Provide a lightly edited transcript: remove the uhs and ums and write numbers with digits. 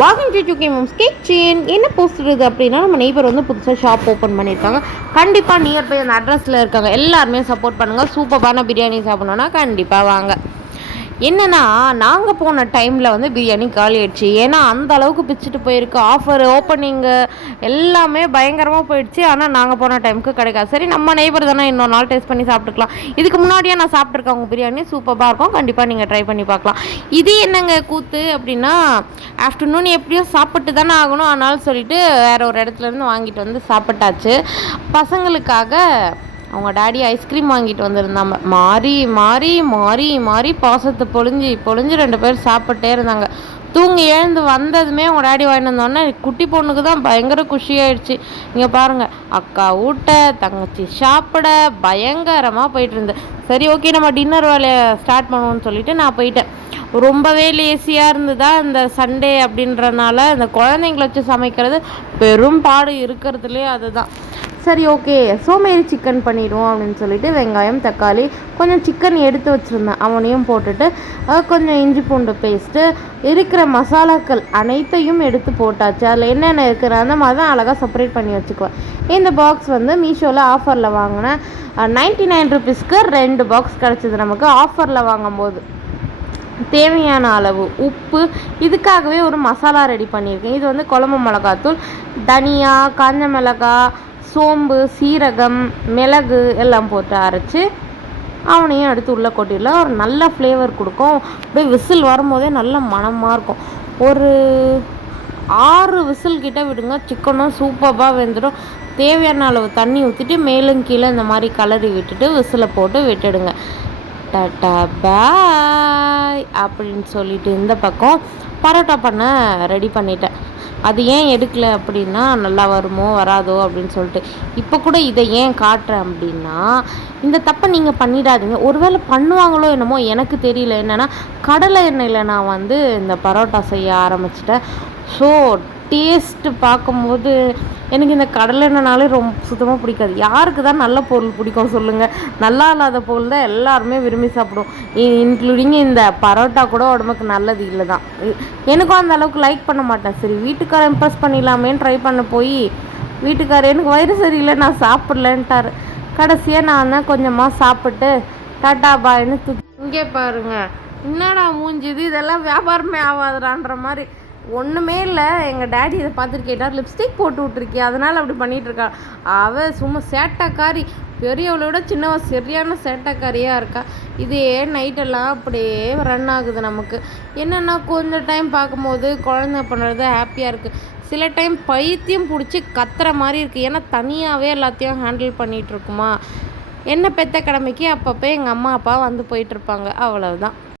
Walking to சுக்கி mom's kitchen என்ன post அப்படின்னா நம்ம நெய்பர் வந்து புதுசாக ஷாப் ஓப்பன் பண்ணியிருக்காங்க. கண்டிப்பாக நியர்பை அந்த அட்ரஸில் இருக்காங்க எல்லாருமே சப்போர்ட் பண்ணுங்கள். சூப்பரான பிரியாணி சாப்பிட்ணுன்னா கண்டிப்பாக வாங்க. என்னென்னா நாங்கள் போன டைமில் வந்து பிரியாணி காலி ஆயிடுச்சு. ஏன்னா அந்த அளவுக்கு பிச்சுட்டு போயிருக்கு. ஆஃபர் ஓப்பனிங்கு எல்லாமே பயங்கரமாக போயிடுச்சு. ஆனால் நாங்கள் போன டைமுக்கு கிடைக்காது. சரி நம்ம நெய்பர் தானே, இன்னொரு நாள் டேஸ்ட் பண்ணி சாப்பிட்டுக்கலாம். இதுக்கு முன்னாடியே நான் சாப்பிட்ருக்கேன் உங்கள் பிரியாணி சூப்பராக இருக்கும். கண்டிப்பாக நீங்கள் ட்ரை பண்ணி பார்க்கலாம். இது என்னங்க கூத்து அப்படின்னா, ஆஃப்டர்நூன் எப்படியும் சாப்பிட்டு தானே ஆகணும். ஆனாலும் சொல்லிட்டு வேறு ஒரு இடத்துலேருந்து வாங்கிட்டு வந்து சாப்பிட்டாச்சு. பசங்களுக்காக அவங்க டாடி ஐஸ்கிரீம் வாங்கிட்டு வந்திருந்தாங்க. மாறி மாறி மாறி மாறி பாசத்தை பொழிஞ்சு பொழிஞ்சு 2 பேர் சாப்பிட்டே இருந்தாங்க. தூங்கி எழுந்து வந்ததுமே அவங்க டாடி வாங்கிட்டு வந்தோடனே குட்டி பொண்ணுக்கு தான் பயங்கர குஷியாயிடுச்சு. இங்கே பாருங்கள், அக்கா ஊட்ட தங்கச்சி சாப்பிட பயங்கரமாக போயிட்டு இருந்தேன். சரி ஓகே நம்ம டின்னர் வேலையை ஸ்டார்ட் பண்ணுவோன்னு சொல்லிட்டு நான் போயிட்டேன். ரொம்பவே லேசியாக இருந்ததா இந்த சண்டே அப்படின்றனால இந்த குழந்தைங்கள வச்சு சமைக்கிறது பெரும் பாடு இருக்கிறதுலே அதுதான். சரி ஓகே சோமேரி சிக்கன் பண்ணிடுவோம் அப்படின்னு சொல்லிட்டு வெங்காயம் தக்காளி கொஞ்சம் சிக்கன் எடுத்து வச்சுருந்தேன். அவனையும் போட்டுட்டு கொஞ்சம் இஞ்சி பூண்டு பேஸ்ட்டு இருக்கிற மசாலாக்கள் அனைத்தையும் எடுத்து போட்டாச்சு. அதில் என்னென்ன இருக்கிற அந்த மாதிரி தான் அழகாக செப்பரேட் பண்ணி வச்சுக்குவேன். இந்த பாக்ஸ் வந்து மீஷோவில் ஆஃபரில் வாங்கினேன். 99 ருபீஸ்க்கு 2 பாக்ஸ் கிடச்சிது நமக்கு ஆஃபரில் வாங்கும்போது. தேவையான அளவு உப்பு, இதுக்காகவே ஒரு மசாலா ரெடி பண்ணியிருக்கேன். இது வந்து குழம்பு மிளகாத்தூள், தனியா, காஞ்ச மிளகாய், சோம்பு, சீரகம், மிளகு எல்லாம் போட்டு அரைச்சி அவனையும் எடுத்து உள்ளே கொட்டிடலாம். ஒரு நல்ல ஃப்ளேவர் கொடுக்கும். அப்படியே விசில் வரும்போதே நல்ல மணமாக இருக்கும். ஒரு 6 விசில் கிட்ட விடுங்க. சிக்கனும் சூப்பராக வெந்துடும். தேவையான அளவு தண்ணி ஊற்றிட்டு மேலும் கீழே இந்த மாதிரி கலரி விட்டுட்டு விசிலை போட்டு விட்டுடுங்க. டாட்டா பாய் அப்படின்னு சொல்லிட்டு இந்த பக்கம் பரோட்டா பண்ண ரெடி பண்ணிட்டேன். அது ஏன் எடுக்கலை அப்படின்னா, நல்லா வருமோ வராதோ அப்படின்னு சொல்லிட்டு. இப்போ கூட இதை ஏன் காட்டுறேன் அப்படின்னா, இந்த தப்பை நீங்கள் பண்ணிடாதீங்க. ஒருவேளை பண்ணுவாங்களோ என்னமோ எனக்கு தெரியல. என்னென்னா கடலை எண்ணெயில் நான் வந்து இந்த பரோட்டா செய்ய ஆரம்பிச்சிட்டேன். ஸோ டேஸ்ட்டு பார்க்கும்போது எனக்கு இந்த கடலை எண்ணெய்னாலே ரொம்ப சுத்தமாக பிடிக்காது. யாருக்கு தான் நல்ல பொருள் பிடிக்கும் சொல்லுங்கள். நல்லா இல்லாத பொருள் தான் எல்லாருமே விரும்பி சாப்பிடுவோம். இன்க்ளூடிங் இந்த பரோட்டா கூட உடம்புக்கு நல்லது இல்லை தான். எனக்கும் அந்த அளவுக்கு லைக் பண்ண மாட்டேன். சரி வீட்டுக்காரர் இம்ப்ரெஸ் பண்ணிடலாமேன்னு ட்ரை பண்ண போய் வீட்டுக்காரர் எனக்கு வயிறு சரியில்லை நான் சாப்பிட்லன்ட்டார். கடைசியாக நான் தான் கொஞ்சமாக சாப்பிட்டு டாட்டா பாய்னு இங்கே பாருங்கள் என்னடா மூஞ்சிது, இதெல்லாம் வியாபாரமே ஆகாதுடான்ற மாதிரி. ஒன்றுமே இல்லை. எங்கள் டேடி இதை பார்த்துட்டு கேட்டார், லிப்ஸ்டிக் போட்டு விட்ருக்கியா அதனால் அப்படி பண்ணிகிட்ருக்கா. அவள் சும்மா சேட்டைக்காரி, பெரியவளை விட சின்னவ சரியான சேட்டைக்காரியாக இருக்கா. இதே நைட்டெல்லாம் அப்படியே ரன் ஆகுது நமக்கு. என்னென்னா கொஞ்சம் டைம் பார்க்கும்போது குழந்தை பண்ணுறது ஹாப்பியாக இருக்குது. சில டைம் பைத்தியம் பிடிச்சி கத்துற மாதிரி இருக்குது. ஏன்னா தனியாகவே எல்லாத்தையும் ஹேண்டில் பண்ணிகிட்ருக்குமா. என்ன பெத்த கடமைக்கு அப்பப்போ எங்கள் அம்மா அப்பா வந்து போயிட்டுருப்பாங்க. அவ்வளவுதான்.